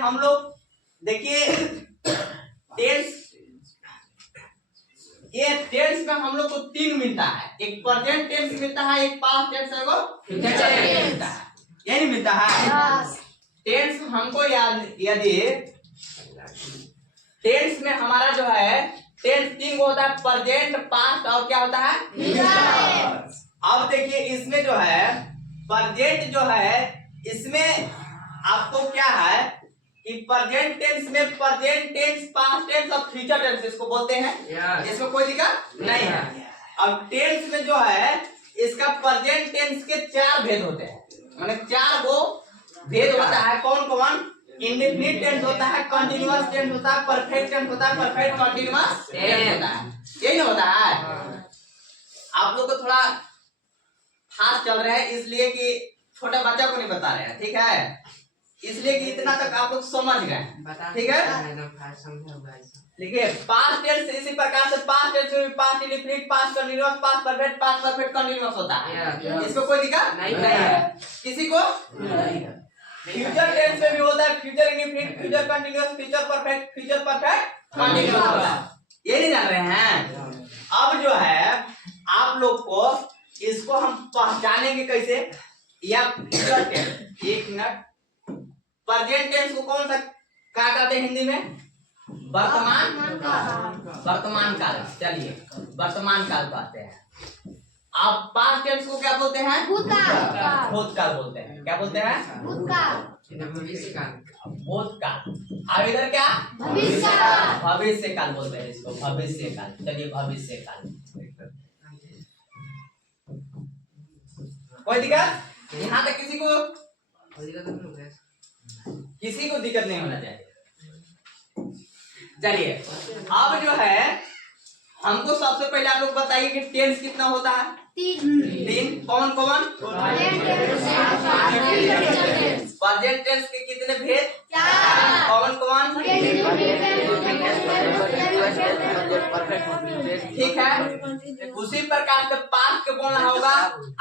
हम लोग देखिए टेंस, ये टेंस में हम लोग को 3 मिलता है, एक प्रेजेंट टेंस मिलता है, एक पास्ट टेंस है, फ्यूचर टेंस मिलता है, यही मिलता है। टेंस हमको याद, यदि टेंस में हमारा जो है टेंस 3 को होता है, प्रेजेंट, पास्ट और क्या होता है फ्यूचर। अब देखिए इसमें जो है प्रेजेंट जो है, इसमें आपको क्या है कि प्रेजेंट टेंस में प्रेजेंट टेंस, पास्ट टेंस और फ्यूचर टेंस इसको बोलते हैं, इसमें कोई दिक्कत नहीं है। अब टेंस में जो है इसका प्रेजेंट टेंस के 4 भेद होते हैं, माने 4 गो भेद होता है। कौन कौन? इंडेफिनिट टेंस होता है, कंटीन्यूअस टेंस होता है, परफेक्ट टेंस होता है, परफेक्ट कंटीन्यूअस टेंस होता है, यही ना होता है। आप लोग को थोड़ा फास्ट चल रहा है इसलिए कि छोटे बच्चा को नहीं बता रहे हैं, ठीक है, इसलिए कि इतना तक आप लोग समझ गए, ठीक है। देखिए पास्ट टेंस इसी प्रकार से, पास्ट टेंस में past indefinite, past continuous, past perfect continuous होता है, इसको कोई दिक्कत नहीं है किसी को। फ्यूचर टेंस में भी होता है, future indefinite, future continuous, future perfect continuous होता है, ये नहीं जान रहे हैं। अब जो है आप लोग को इसको हम पहचानेंगे कैसे, या फ्यूचर टेंस, एक मिनट, प्रेजेंट टेंस को कौन सा क्या कहते हैं हिंदी में? वर्तमान काल, चलिए वर्तमान काल कहते हैं। आप पास्ट टेंस को क्या बोलते हैं? भूतकाल बोलते हैं। क्या बोलते हैं? भूतकाल। अब इधर क्या? भविष्य काल बोलते हैं इसको, भविष्य काल। चलिए भविष्य काल, कोई दिक्कत? यहाँ तक किसी को दिक्कत नहीं होना चाहिए। चलिए अब जो है हमको सबसे पहले आप लोग बताइए कि टेंस कितना होता है? 3। कौन कौन? प्रेजेंट टेंस के कितने भेद? 4। कौन कौन? ठीक है, उसी प्रकार से पास्ट के बोलना होगा।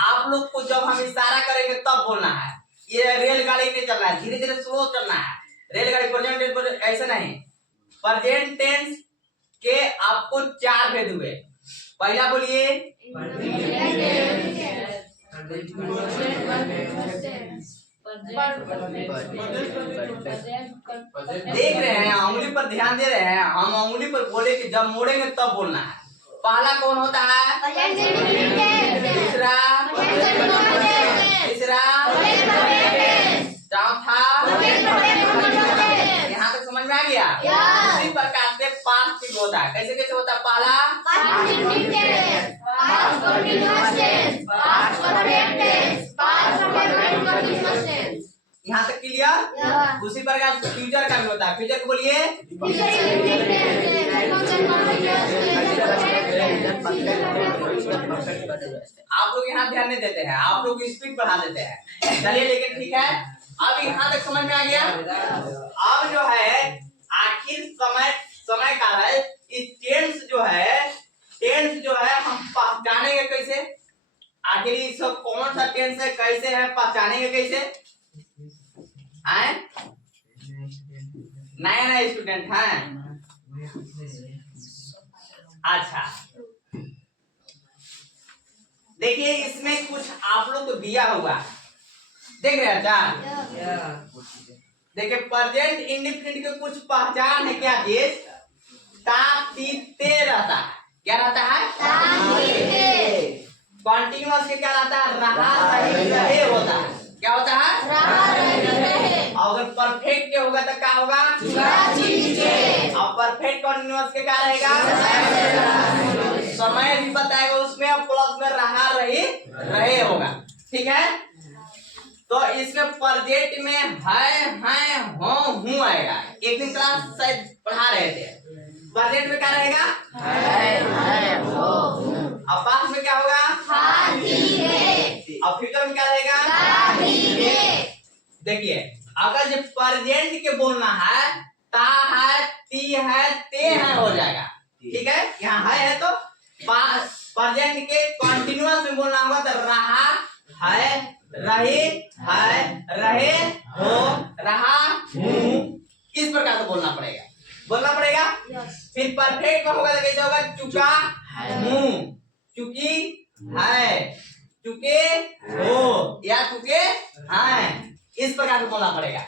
आप लोग को जब हम इशारा करेंगे तब बोलना है। ये रेलगाड़ी नहीं चल रहा है, धीरे धीरे स्लो चलना है। रेलगाड़ी प्रेजेंट टेंस ऐसे नहीं। प्रेजेंट टेंस के आपको 4 भेद हुए। पहला बोलिए, देख रहे हैं, उंगली पर ध्यान दे रहे हैं। हम उंगली पर बोले कि जब मोड़ेंगे तब बोलना है। पहला कौन होता है? दूसरा, तीसरा, चौथा, यहाँ तक समझ में आ गया? इसी प्रकार से पास्ट भी होता है। कैसे कैसे होता है? पहला यहाँ तक क्लियर? उसी प्रकार से फ्यूचर का भी होता है। फ्यूचर को बोलिए, आप लोग यहाँ ध्यान नहीं देते हैं, आप लोग स्पीड बढ़ा देते हैं। चलिए लेकिन ठीक है, अब यहाँ तक समझ में आ गया। अब जो है आखिर समय का है, इस टेंस जो है हम पहचानेंगे कैसे? आखिर ये सब कौन सा टेंस है, कैसे है, पहचानेंगे कैसे? आए नया स्टूडेंट हैं, अच्छा देखिए इसमें कुछ आप लोग को दिया हुआ, देख रहे हैं क्या? देखिए प्रेजेंट इंडेफिनिट के कुछ पहचान है। क्या चीज? तातीते रहता है। क्या रहता है? कंटीन्यूअस के क्या रहता है? रहे होता है। क्या होता है? अगर परफेक्ट के होगा तो क्या होगा? और परफेक्ट कंटीन्यूअस के क्या रहेगा? समय भी बताएगा उसमें, और प्लस में रहे होगा। ठीक है, तो इसमें प्रेजेंट में है, हो, हूँ आएगा। एक दिन क्लास शायद पढ़ा रहे थे, प्रेजेंट में क्या रहेगा? है, हो, हूँ। अब पास्ट में क्या होगा? अब फ्यूचर में क्या रहेगा? देखिए अगर जो प्रेजेंट के बोलना है, ता है, ती है, ते है हो जाएगा। ठीक है, यहाँ है तो प्रेजेंट के कंटीन्यूअस में बोलना होगा तो रहा है, रही है, रहे हो, रहा हूँ, परफेक्ट में होगा तो कैसे होगा? चुका हूं, चुकी है, चुके हो या चुके हैं, इस प्रकार से बोलना पड़ेगा।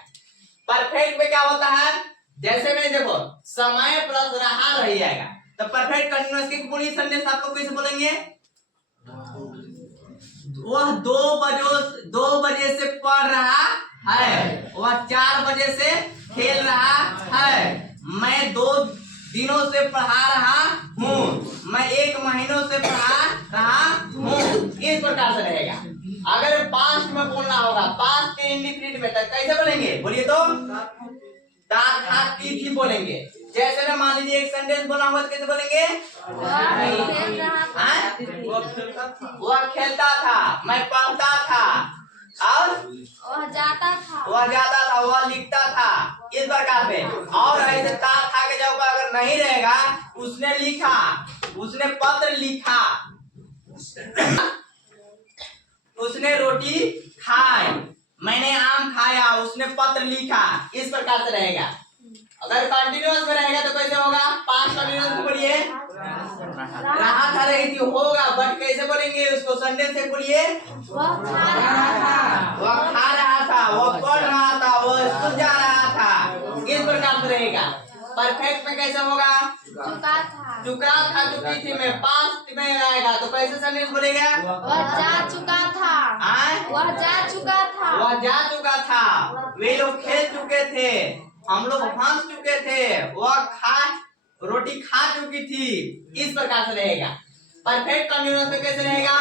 परफेक्ट में क्या होता है? जैसे में देखो समय प्लस रहा रह जाएगा, तो परफेक्ट कंटीन्यूअस की पूरी सेंटेंस आपको कैसे बोलेंगे? वह 2 बजे से पढ़ रहा है, वह 4 बजे से खेल रहा है, मैं 2 दिनों से पढ़ा रहा हूँ, मैं 1 महीनों से पढ़ा रहा हूँ, इस प्रकार से रहेगा। अगर पास्ट में बोलना होगा, पास्ट के इंडिफिनिट में, तो कैसे बोलेंगे? बोलिए तो, था था थी बोलेंगे। जैसे में मान लीजिए एक सेंटेंस बोलना होगा तो कैसे बोलेंगे? वह खेलता था, मैं पढ़ता था, और वह जाता था, वह लिखता था, इस प्रकार से। और ऐसे था के जब अगर नहीं रहेगा, उसने लिखा, उसने पत्र लिखा, उसने रोटी खाई, मैंने आम खाया, उसने पत्र लिखा, इस प्रकार से रहेगा। अगर कंटिन्यूअस में रहेगा तो कैसे होगा? पास्ट कंटिन्यूअस में बोलिए, रहा था रही थी होगा, बट कैसे बोलेंगे उसको? सेंटेंस से बोलिए, वह खा रहा था, वह पढ़ रहा था, वह स्कूल जा रहा था, इस प्रकार से रहेगा। परफेक्ट में कैसे होगा? चुका था, चुकी थी में पास्ट में आएगा तो कैसे सेंटेंस बोलेगा? वह जा चुका था, वह जा चुका था, वह जा चुका था, वे लोग खेल चुके थे, हम लोग हंस चुके थे, वह रोटी खा चुकी थी, इस प्रकार से रहेगा। परफेक्ट कंटीन्यूअस में कैसे रहेगा?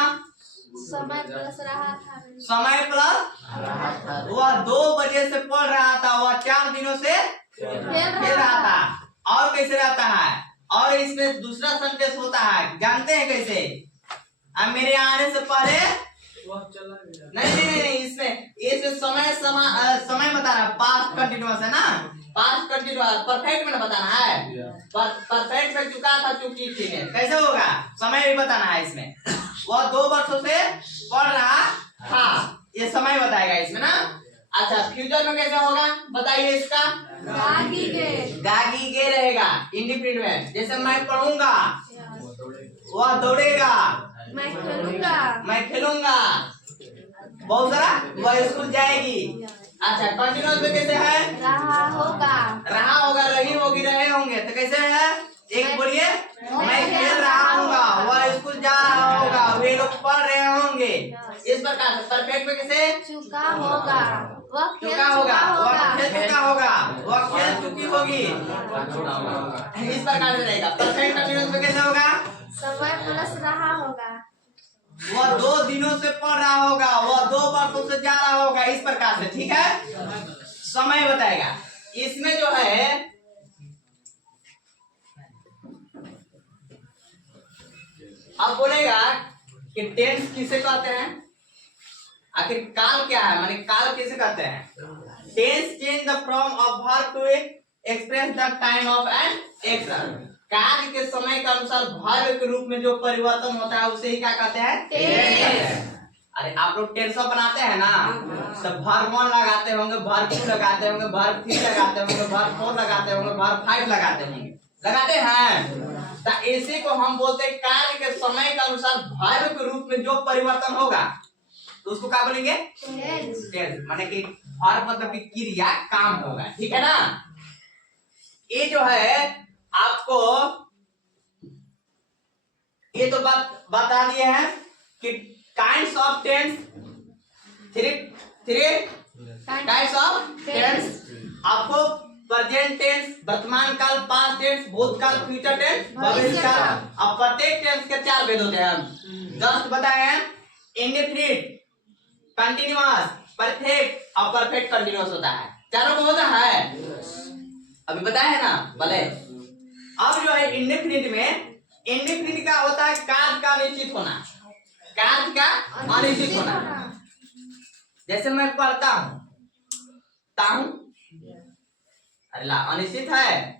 समय प्लस रहा था, समय प्लस वह 2 बजे से पढ़ रहा था, वह 4 दिनों से खेल रहा था। और कैसे रहता है? और इसमें दूसरा सेंटेंस होता है, जानते हैं कैसे? अब मेरे आने से पहले नहीं, इसमें समय बता रहा, पास्ट कंटिन्यूअस है ना, पास्ट कंटिन्यूअस। परफेक्ट में बताना है, परफेक्ट में चुका था, चुकी थी में कैसे होगा? समय भी बताना है इसमें। वह 2 वर्षों से पढ़ रहा था, ये समय बताएगा इसमें ना। अच्छा, फ्यूचर में कैसे होगा बताइए इसका? गागी गे रहेगा इंडिफिनिट में। जैसे मैं पढ़ूंगा, वह दौड़ेगा, मैं खेलूंगा, बहुत सारा, वह स्कूल जाएगी। अच्छा, कंटिन्यूअस में कैसे है? रहा होगा, रही होगी, रहे होंगे, तो कैसे है? एक बोलिए, मैं खेल रहा हूँगा, वह स्कूल जा रहा होगा, वे लोग पढ़ रहे होंगे, इस प्रकार से। परफेक्ट में कैसे? चुका होगा, वह खेल चुका होगा, वह खेल चुका होगा, वह खेल चुकी होगी, इस प्रकार से रहेगा। परफेक्ट कंटीन्यूअस में कैसे होगा? समय प्लस रहा होगा, वह 2 दिनों से पढ़ रहा होगा, वह 2 वर्षों से जा रहा होगा, इस प्रकार से। ठीक है, समय बताएगा। इसमें जो है अब बोलेगा कि टेंस किसे कहते हैं, आखिर काल क्या है, माने काल किसे कहते हैं? Tense change the form of verb to express the time of an action. कार्य के समय के अनुसार वर्ब के रूप में जो परिवर्तन होता है उसे ही क्या कहते हैं? टेंस। अरे आप लोग टेंस बनाते हैं ना, तो वर्ब 1 लगाते होंगे, वर्ब 2 लगाते होंगे, वर्ब 3 लगाते होंगे, वर्ब 4 लगाते होंगे, वर्ब 5 लगाते होंगे, लगाते हैं। तो इसी को हम बोलते हैं कार्य के समय के अनुसार वर्ब के रूप में जो परिवर्तन होगा तो उसको क्या बोलेंगे? टेंस। माने कि वर्ब मतलब कि क्रिया, काम होगा। ठीक है ना। ये जो है आपको ये तो बात बता दिए हैं कि kinds of tense, three types of tense. आपको प्रेजेंट टेंस, वर्तमान काल, पास्ट टेंस, भूतकाल, फ्यूचर टेंस, भविष्य काल। अब प्रत्येक टेंस के 4 भेद होते हैं, जस्ट बताए हैं। इंडेफिनिट, कंटीन्यूअस, परफेक्ट और परफेक्ट कंटीन्यूअस होता है, चारों को होता है, अभी बताया है ना भले। अब जो है इंडेफिनिट में, इंडेफिनिट का होता है कार्य का अनिश्चित होना, कार्य का अनिश्चित होना। जैसे मैं पढ़ता हूँ, अरे ला अनिश्चित है,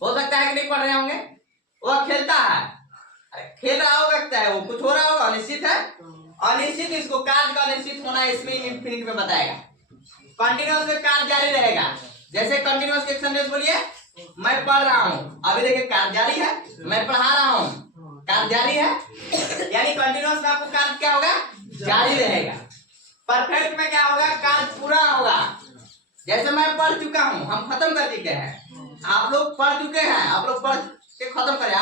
हो सकता है कि नहीं पढ़ रहे होंगे। वह खेलता है, अरे खेल रहा होगा, चाहे वो कुछ हो रहा होगा, अनिश्चित है। अनिश्चित, इसको कार्य का अनिश्चित होना इसमें इंडेफिनिट में बताएगा। कंटीन्यूअस में कार्य जारी रहेगा। जैसे कंटीन्यूअस के सेंटेंस बोलिए, मैं पढ़ रहा हूँ। अभी देखिए कार्य जारी है, मैं पढ़ा रहा हूँ, कार्य जारी है, यानी कंटिन्यूअस में आपको कार्य क्या होगा, जारी रहेगा। परफेक्ट में क्या होगा, कार्य पूरा होगा। जैसे मैं पढ़ चुका हूँ, हम खत्म कर चुके हैं, आप लोग पढ़ चुके हैं, आप लोग पढ़ के खत्म करें।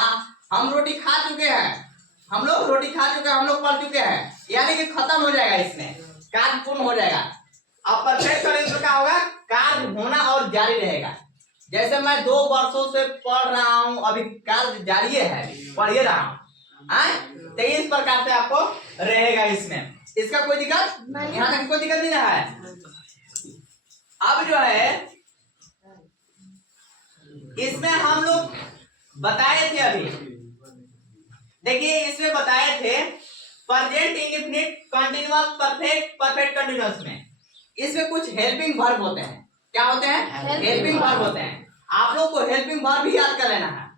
हम रोटी खा चुके हैं, हम लोग रोटी खा चुके हैं, हम लोग पढ़ चुके हैं, यानी कि खत्म हो जाएगा, इसमें कार्य पूर्ण हो जाएगा। अब परफेक्ट करेंगे तो क्या होगा, कार्य होना और जारी रहेगा। जैसे मैं 2 वर्षों से पढ़ रहा हूँ, अभी कार्य जारी है, पढ़ रहा हूँ, तो इस प्रकार से आपको रहेगा इसमें। इसका कोई दिक्कत, यहाँ तक कोई दिक्कत नहीं है। अब जो है इसमें हम लोग बताए थे, अभी देखिए इसमें बताए थे present indefinite continuous perfect perfect continuous में इसमें कुछ हेल्पिंग वर्ब होते हैं। क्या होते हैं, हेल्पिंग वर्ब होते हैं। आप लोग को हेल्पिंग वर्ब भी याद कर लेना है।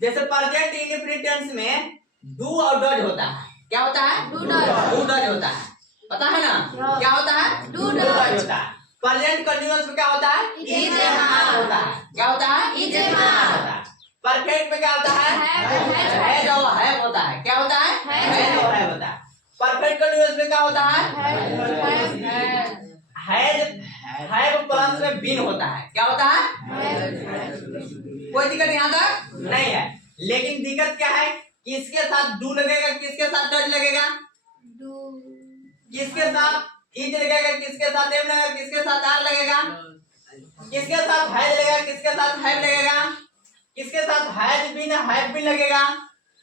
जैसे प्रेजेंट इंडेफिनिट टेंस में डू और डज होता है। क्या होता है, डू डज होता है, पता है ना, क्या होता है, डू डज होता है। प्रेजेंट कंटीन्यूअस में क्या होता है, इज एंड होता है। क्या होता है, इज एंड होता है। परफेक्ट में क्या होता है, हैज और हैव होता है। क्या होता है, हैज और हैव होता है। परफेक्ट कंटीन्यूअस में क्या होता है, हैज हैव प्लस में बीन होता है। क्या होता है, कोई दिक्कत यहाँ तक नहीं है। लेकिन दिक्कत क्या है, किसके साथ डू लगेगा, किसके साथ डज लगेगा, किसके साथ इज लगेगा, किसके साथ एम लगेगा, किसके साथ आर लगेगा, किसके साथ हैज लगेगा, किसके साथ हैव लगेगा, किसके साथ हैज बीन हैव बीन लगेगा,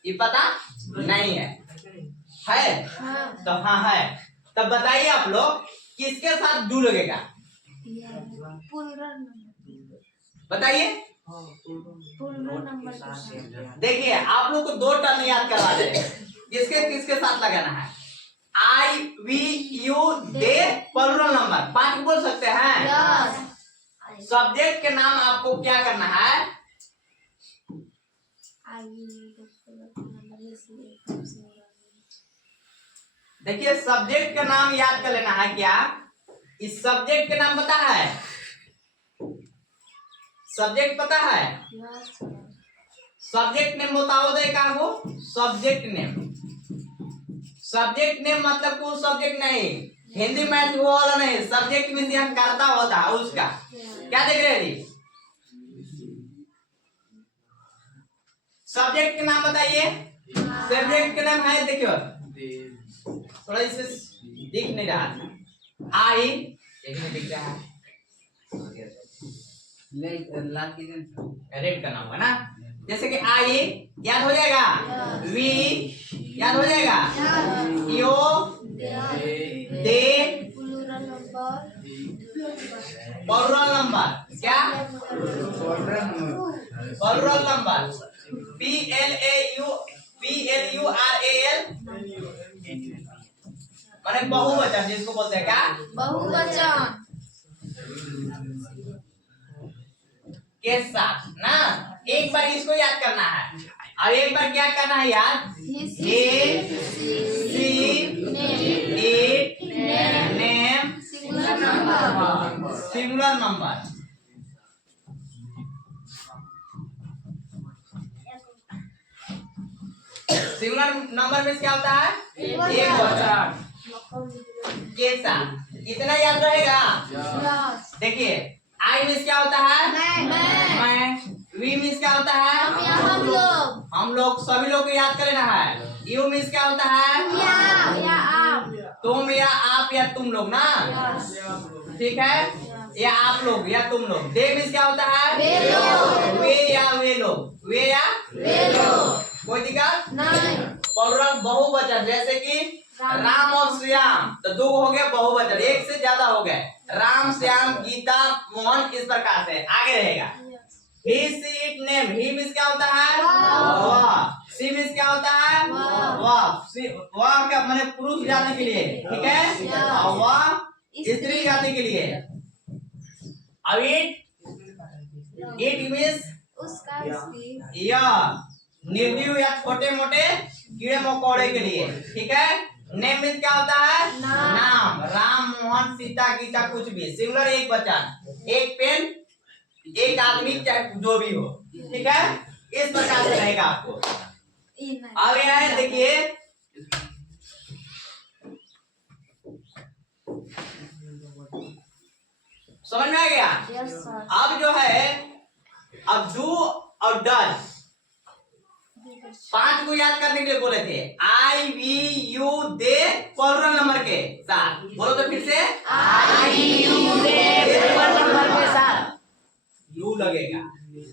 ये पता नहीं है। तो हाँ है। तब बताइए आप लोग किसके साथ डू लगेगा, बताइए। देखिए आप लोग को 2 टर्म याद करवा दे, किसके किसके साथ लगाना है। I we you they plural number 5 बोल सकते हैं। सब्जेक्ट के नाम आपको क्या करना है, देखिए सब्जेक्ट का नाम याद कर लेना है। क्या इस सब्जेक्ट के नाम पता है, सब्जेक्ट पता है, सब्जेक्ट नेम बताओ दे का हो, सब्जेक्ट नेम। सब्जेक्ट नेम मतलब कोई सब्जेक्ट नहीं, हिंदी मैथ वो वाला नहीं, सब्जेक्ट में ध्यान करता होता है उसका। क्या देख रहे हैं जी, सब्जेक्ट के नाम बताइए। सब्जेक्ट के नाम है, देखियो थोड़ा इसे दिख नहीं रहा, आई देखने दिख रहा है, रेड का नाम है ना। जैसे कि आई याद हो जाएगा, वी याद हो जाएगा, यो दे प्लूरल नंबर, क्या प्लूरल नंबर, PLURAL माने बहुवचन जिसको बोलते हैं, क्या बहुवचन के साथ ना। एक बार इसको याद करना है, और एक बार क्या करना है याद, name singular number. Singular number में क्या होता है, एक वचन के साथ। इतना याद रहेगा। देखिए आई मीन्स क्या होता है, मैं। वी मीन्स क्या होता है, हम लोग सभी लोग को याद कर लेना है। यू मीन्स क्या होता है, तुम या आप या तुम लोग ना, ठीक है, या आप लोग या तुम लोग। दे मीन्स क्या होता है, वे या वे लोग, वे या वे लोग, कोई दिक्कत नहीं। प्लूरल बहुवचन जैसे कि राम और श्याम, तो 2 हो गए बहुवचन, 1 से ज्यादा हो गए, राम श्याम गीता मोहन, इस प्रकार से आगे रहेगा। He she it name, he means क्या होता है, वाह। सी मीन्स क्या होता है, वाह। वाह क्या माने पुरुष जाति के लिए, ठीक है, और वाह स्त्री जाति के लिए। अब इट मीन्स या निर्जीव या छोटे मोटे कीड़े मकोड़े के लिए, ठीक है। नेम मीन्स क्या होता है, नाम, राम मोहन सीता गीता कुछ भी। सिंगुलर एक वचन, एक पेन एक आदमी चाहे जो भी हो, ठीक है, इस प्रकार से रहेगा आपको। आगे आए देखिए, समझ में आ गया? Yes sir. अब जो है, अब डू और डज 5 को याद करने के लिए बोले थे। I we you they plural number के साथ बोलो तो फिर से, I you they plural number के साथ डू लगेगा।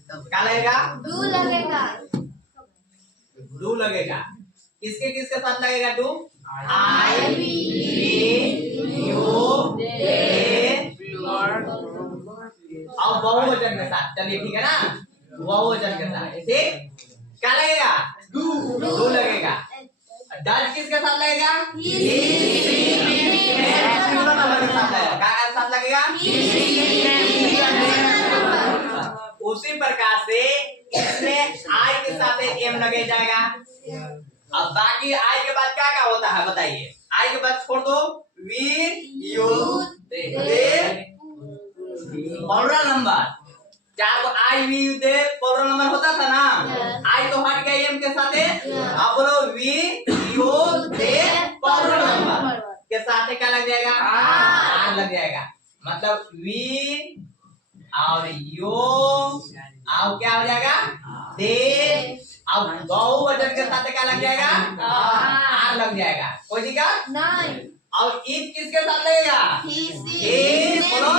क्या लगेगा? डू लगेगा। डू लगेगा। किसके किसके साथ लगेगा do? I we you they और बहुवचन के साथ। चलिए ठीक है ना, बहुवचन के साथ। ठीक, क्या लगेगा? डू लगेगा। डज किसके साथ लगेगा? प्लूरल नंबर के साथ लगेगा। क्या साथ लगेगा? उसी प्रकार से इसमें आई के साथ एम लगे जाएगा। अब बाकी आई के बाद क्या क्या होता है बताइए? आई के बाद छोड़ दो, we you they plural number. 4 को I we you they plural number होता था ना, आई तो हट गया एम के साथ। अब बोलो we you they plural number के साथ क्या लग जाएगा? आर लग जाएगा। मतलब वी और यू और क्या हो जाएगा? दे। अब बहुवचन के साथ क्या लग जाएगा? आर लग जाएगा। कोई दिक्कत नहीं। अब ईद किसके साथ लगेगा? बोलो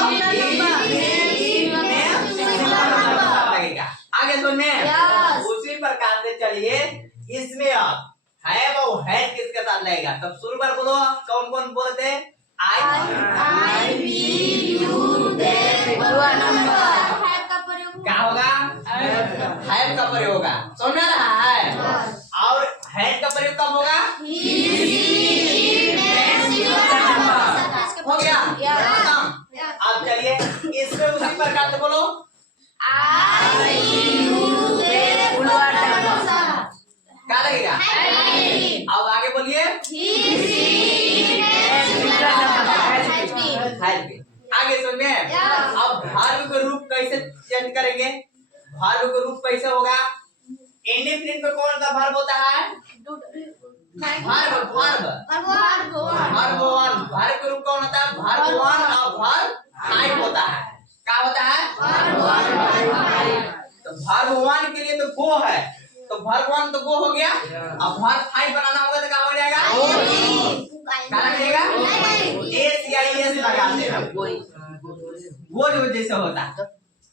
लगेगा। आगे सुनने, उसी प्रकार से चलिए इसमें अब हैव और हैड किसके साथ लगेगा? तब शुरू पर बोलो, कौन कौन बोलते? I we you they plural number. क्या होगा? हैव का प्रयोग होगा। समझ में आ रहा है? और हैड का प्रयोग कब होगा? हो गया खत्म। अब चलिए इसमें उसी प्रकार से बोलो, आई यू दे प्लूरल नंबर। क्या लगेगा? अब आगे बोलिए, आगे सुनिए। अब भार्ब का रूप कैसे चेंज करेंगे? भार्ब का रूप कैसे होगा? इंडेफिनिट में कौन सा भार्ब होता है? भार्ब का रूप कौन होता है? भार्ब 1 और भार्ब 5 होता है। क्या होता है? तो भार्ब 1 के लिए तो गो है, तो भार्ब 1 तो गो हो गया। अब भार्ब 5 बनाना होगा तो क्या हो जाएगा? क्या लगेगा? एस या एस लगाते हैं, वो जो जैसे होता है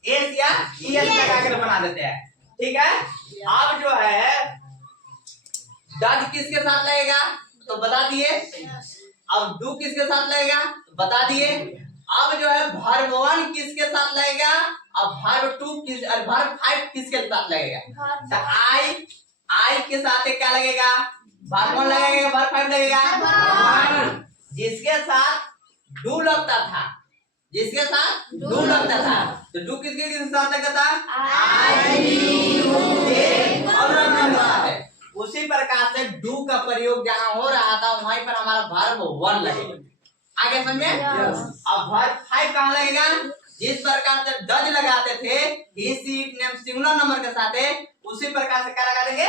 एस या एस लगा कर बना देते हैं। ठीक है। अब जो है डज किसके साथ लगेगा तो बता दिए। अब डू किसके साथ लगेगा तो बता दिए। अब जो है भार्ब 1 किसके साथ लगेगा, अब भार्ब 2 किस और भार्ब 5 किसके साथ लगेगा? तो आई के साथ क्या लगेगा? भार्ब 1 लगेगा, भार्ब 5 लगेगा। जिसके साथ डू लगता था, जिसके साथ डू लगता था, तो डू किसके साथ लगता था? आई यू दे प्लूरल नंबर है। उसी प्रकार से डू का प्रयोग जहां हो रहा था वहीं पर हमारा भार्ब 1 लगेगा। आगे समझे? अब भार्ब 5 कहाँ लगेगा? जिस प्रकार से डज लगाते थे he she it name singular number के साथ, उसी प्रकार से क्या लगा देंगे?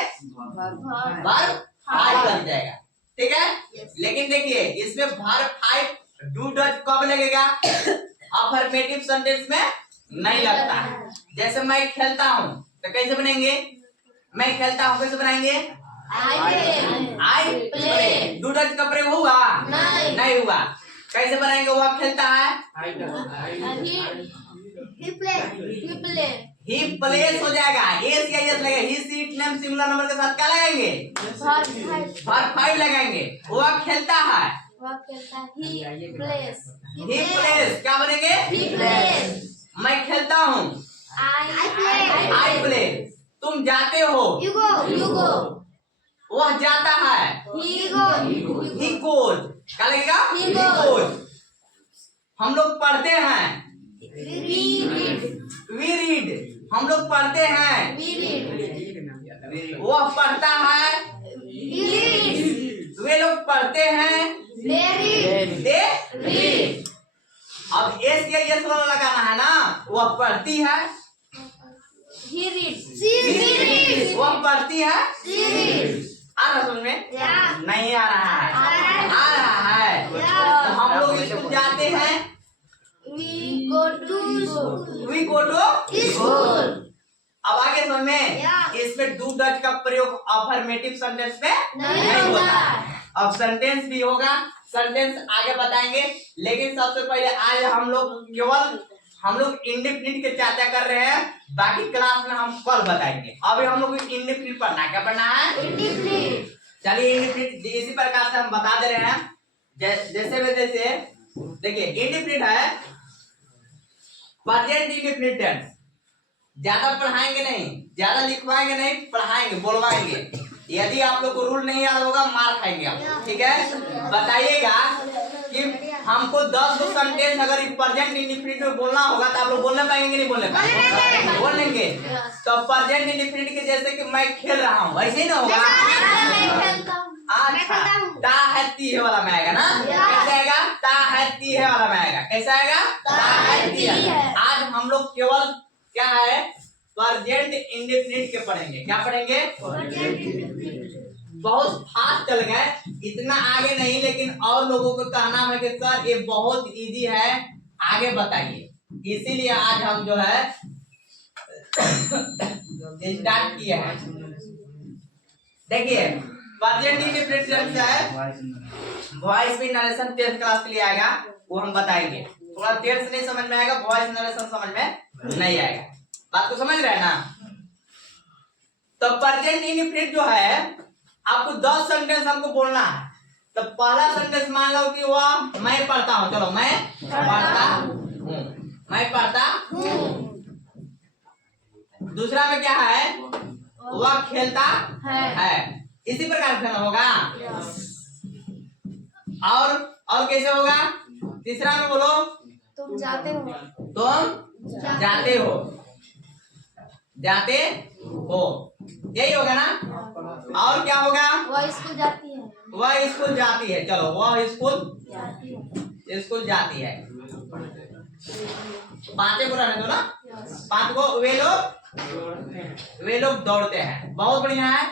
भार्ब 5 लग जाएगा। ठीक है। लेकिन देखिए इसमें भार्ब 5 डू डज कब लगेगा? अफर्मेटिव सेंटेंस में नहीं लगता है। जैसे मैं खेलता हूँ तो कैसे बनेंगे? मैं खेलता हूँ कैसे बनाएंगे? I play. डू डज का प्रयोग हुआ? नहीं हुआ। कैसे बनाएंगे? वो खेलता है, ही प्लेस हो जाएगा। एस या एस लगेगा। He she it name singular number के साथ क्या लगाएंगे? भार्ब 5 लगाएंगे। वो खेलता है, ही प्लेस क्या बनेंगे? मैं खेलता हूँ, आई प्ले। तुम जाते हो, वह जाता है, ही गोज। क्या लगेगा? He goes. हम लोग पढ़ते हैं, वी रीड। हम लोग पढ़ते हैं, वह पढ़ता है, वे लोग पढ़ते हैं, दे रीड। अब एस या एस वाला लगाना है ना, वह पढ़ती है, He reads. वह पढ़ती है। reads. आ रहा समझ में? Yeah. नहीं आ रहा है। Yeah. आ रहा है। Yeah. तो हम लोग स्कूल जाते हैं। We go to school. We go to School. अब आगे समझ में? Yeah. इसमें डू डच का प्रयोग अफर्मेटिव सेंटेंस में नहीं नहीं होता। होता। अब सेंटेंस भी होगा, सेंटेंस आगे बताएंगे, लेकिन सबसे पहले आज हम लोग इंडेफिनिट के चर्चा कर रहे हैं। बाकी क्लास में हम कल बताएंगे। अभी हम लोग इंडेफिनिट पढ़ना है। क्या पढ़ना है? Indefinite. चलिए इंडेफिनिट इसी प्रकार से हम बता दे रहे हैं। जैसे देखिए इंडेफिनिट है प्रेजेंट इंडेफिनिट टेंस। ज्यादा पढ़ाएंगे नहीं, ज्यादा लिखवाएंगे नहीं, पढ़ाएंगे, बोलवाएंगे। यदि आप लोग को रूल नहीं याद होगा मार खाएंगे आप। ठीक है, बताइएगा कि हमको 10 सेंटेंस अगर प्रेजेंट इंडेफिनिट में बोलना होगा तो आप लोग बोलने पाएंगे नहीं बोलने पाएंगे? बोल लेंगे। तो प्रेजेंट इंडेफिनिट के जैसे कि मैं खेल रहा हूँ वैसे ही ना होगा। अच्छा, ता है ती है वाला में आएगा ना? कैसे आएगा? ता है ती है वाला में आएगा। कैसे आएगा? ता है ती है। आज हम लोग केवल क्या है प्रेजेंट इंडेफिनिट के पढ़ेंगे। क्या पढ़ेंगे? बहुत फास्ट चल गए, इतना आगे नहीं, लेकिन और लोगों को कहना है कि सर ये बहुत इजी है, आगे बताइए। इसीलिए आज हम जो है स्टार्ट किए हैं। देखिए प्रेजेंट इंडेफिनिट टेंस है, वॉइस भी नरेशन 10th क्लास के लिए आएगा, वो हम बताएंगे। थोड़ा टेंस नहीं समझ में आएगा, वॉइस नरेशन समझ में नहीं आएगा। बात को समझ रहे हैं ना? तो प्रेजेंट इंडेफिनिट जो है आपको 10 सेंटेंस हमको बोलना है। तो पहला सेंटेंस मान लो कि वह मैं पढ़ता हूँ। चलो मैं पढ़ता हूँ, मैं पढ़ता हूँ। दूसरा में क्या है? वह खेलता है। इसी प्रकार से होगा। और कैसे होगा? तीसरा में बोलो तुम जाते हो। तुम जाते हो, जाते हो, यही होगा ना? और क्या होगा? वह स्कूल जाती है। वह स्कूल जाती है। चलो वह स्कूल जाती है। पांचों को रहने दो ना, 5 को। वे लोग दौड़ते हैं। बहुत बढ़िया है।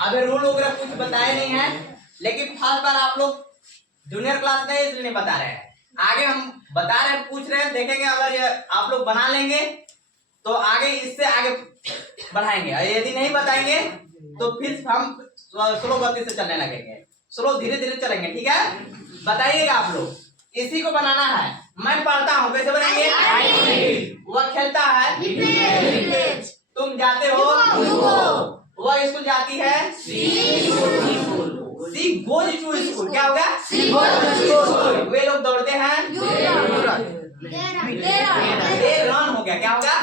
अभी रूल वगैरह कुछ बताए नहीं है, लेकिन फर्स्ट बार आप लोग जूनियर क्लास में इसलिए नहीं बता रहे हैं। आगे हम बता रहे हैं, पूछ रहे हैं, देखेंगे। अगर ये आप लोग बना लेंगे तो आगे इससे आगे बढ़ाएंगे। यदि नहीं बताएंगे तो फिर हम स्लो गति से चलने लगेंगे, स्लो धीरे धीरे चलेंगे। ठीक है, बताइएगा आप लोग। इसी को बनाना है। मैं पढ़ता हूँ कैसे बनाएंगे? वह खेलता है। तुम जाते हो। वह स्कूल जाती है। She goes to school। क्या होगा? वे लोग दौड़ते हैं। They run हो गया। क्या होगा?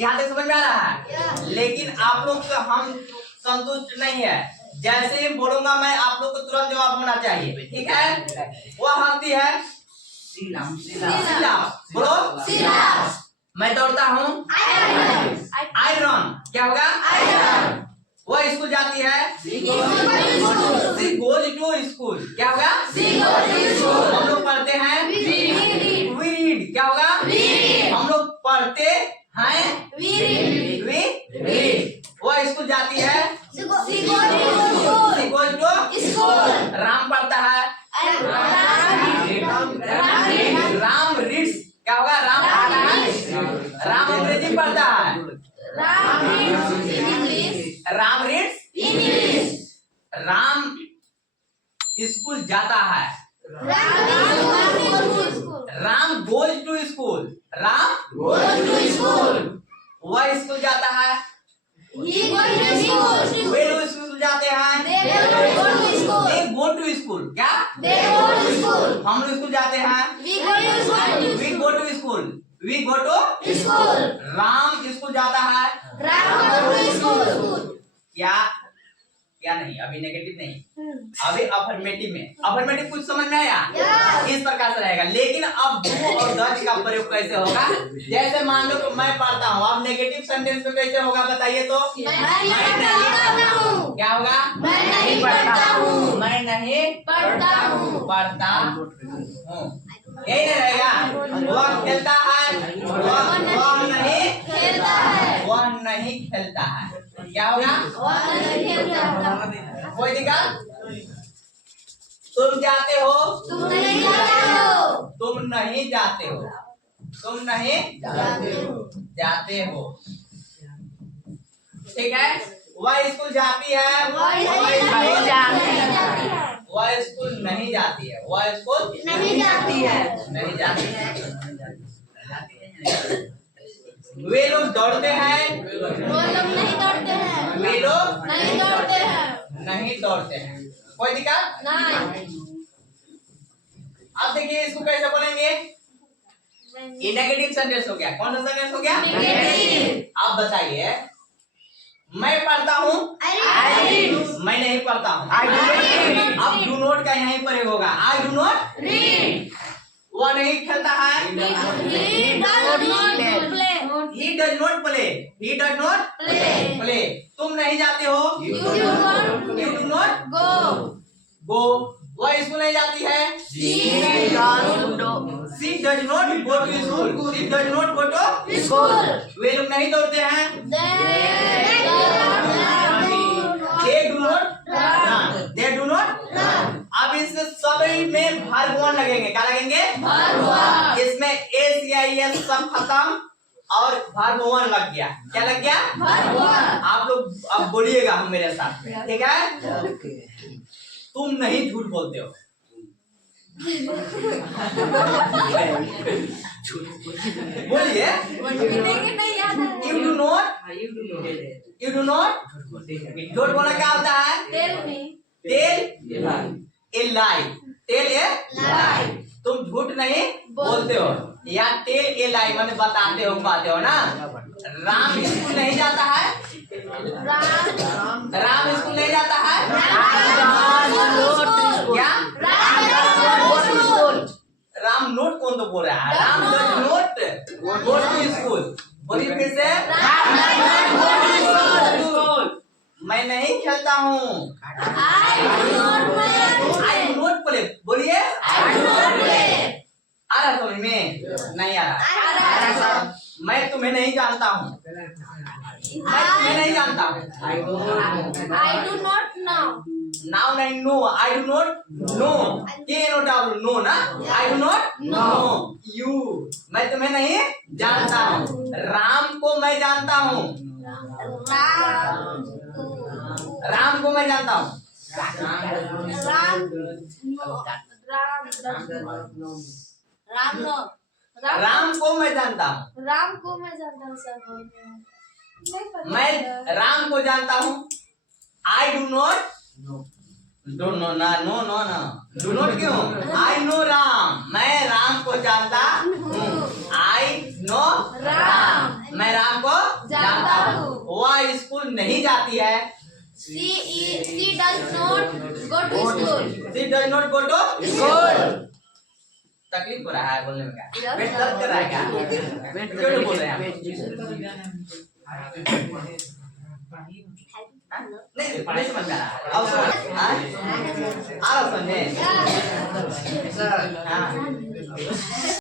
यहाँ तक समझ में आ रहा है? लेकिन आप लोग से हम संतुष्ट नहीं है। जैसे ही बोलूंगा मैं, आप लोग को तुरंत जवाब होना चाहिए। ठीक है? वह हंसती है। बोलो। मैं दौड़ता हूँ। I run। क्या होगा? वह स्कूल जाती है। She goes to school। क्या होगा? हम लोग पढ़ते हैं। We read। क्या होगा? हम लोग पढ़ते हैं। We read। वह स्कूल जाती है। She goes to school। Ram पढ़ता है। राम रीड्स। क्या होगा? राम पढ़ता है। राम अंग्रेजी पढ़ता है। Ram reads English. Ram school जाता है। Ram goes to school. Ram वह स्कूल जाता है। वे लोग स्कूल जाते हैं। They go to school। क्या? हम लोग स्कूल जाते हैं। We go to school। We go to school। Ram school जाता है। क्या नहीं, अभी नेगेटिव नहीं, अभी अफर्मेटिव में। अफर्मेटिव कुछ समझ में आया? इस प्रकार से रहेगा। लेकिन अब डू और डज का प्रयोग कैसे होगा? जैसे मान लो कि मैं पढ़ता हूँ, अब नेगेटिव सेंटेंस में कैसे होगा बताइए तो? क्या होगा? मैं नहीं पढ़ता हूँ। मैं नहीं पढ़ता हूँ। यही नहीं रहेगा। वह खेलता है। वह क्या होगा? कोई दिक्कत? तुम जाते हो, तुम नहीं जाते हो, तुम नहीं जाते हो, तुम नहीं जाते हो। ठीक है। वह स्कूल जाती है, वह नहीं जाती है, वह स्कूल नहीं जाती है, वह स्कूल नहीं जाती है, नहीं जाती है। वे लोग दौड़ते हैं, वो लोग नहीं दौड़ते हैं, वे लोग नहीं दौड़ते हैं, नहीं दौड़ते हैं। कोई दिक्कत? नहीं। अब देखिए इसको कैसे बोलेंगे? ये नेगेटिव सेंटेंस हो गया। कौन सा सेंटेंस हो गया? नेगेटिव। आप बताइए, मैं पढ़ता हूँ, मैं नहीं पढ़ता हूँ। अब डू नॉट का यहीं पर होगा। आई डू नॉट रीड, वह नहीं खेलता है, he does not play, he does not play, he does not play. तुम नहीं जाते हो, you don't you do not go, go. वह स्कूल नहीं जाती है, she she does not go to school, she does not go to. school, वे लोग नहीं दौड़ते हैं, they do not run, they do not run. अब इस सभी में वर्ब वन लगेंगे। क्या लगेंगे? इसमें एस या एस सब खत्म और वर्ब वन लग गया। क्या लग गया? आप लोग अब बोलिएगा हम मेरे साथ में, ठीक है? तुम नहीं झूठ बोलते हो। बोलिए, यू डू नॉट झूठ बोलना क्या होता है? tell me, tell a lie, tell a lie. तुम झूठ नहीं बोलते हो, या टेल ए लाई माने बताते हो, कहते हो ना। राम स्कूल नहीं जाता है, राम स्कूल नहीं जाता है, क्या? राम नोट कौन तो बोल रहा है? Ram does not go to school. बोलिए फिर से, मैं नहीं खेलता हूँ, आई डू नॉट प्ले। बोलिए, आ रहा समझ में? नहीं आ रहा। मैं तुम्हें नहीं जानता हूँ, मैं तुम्हें नहीं जानता हूँ। I do not know, now नहीं, no. I do not know, K no W, know ना। I do not know you, मैं तुम्हें नहीं जानता हूँ। राम को मैं जानता हूँ, राम को मैं जानता हूँ। राम को मैं जानता हूँ, राम को मैं जानता हूँ सर। नहीं पता मैं राम को जानता हूँ। I do not do know ना, नो नो ना, डू नॉट क्यों? आई नो राम, मैं राम को जानता हूँ। आई नो राम, मैं राम को जानता हूँ। वह स्कूल नहीं जाती है, she does not go to school, she does not go to school. तकलीफ हो रहा है बोलने में? क्या पेट दर्द कर रहा है क्या? क्यों नहीं बोल रहे हैं? नहीं समझ में आ रहा है। अब समझ आ रहा समझे? हाँ।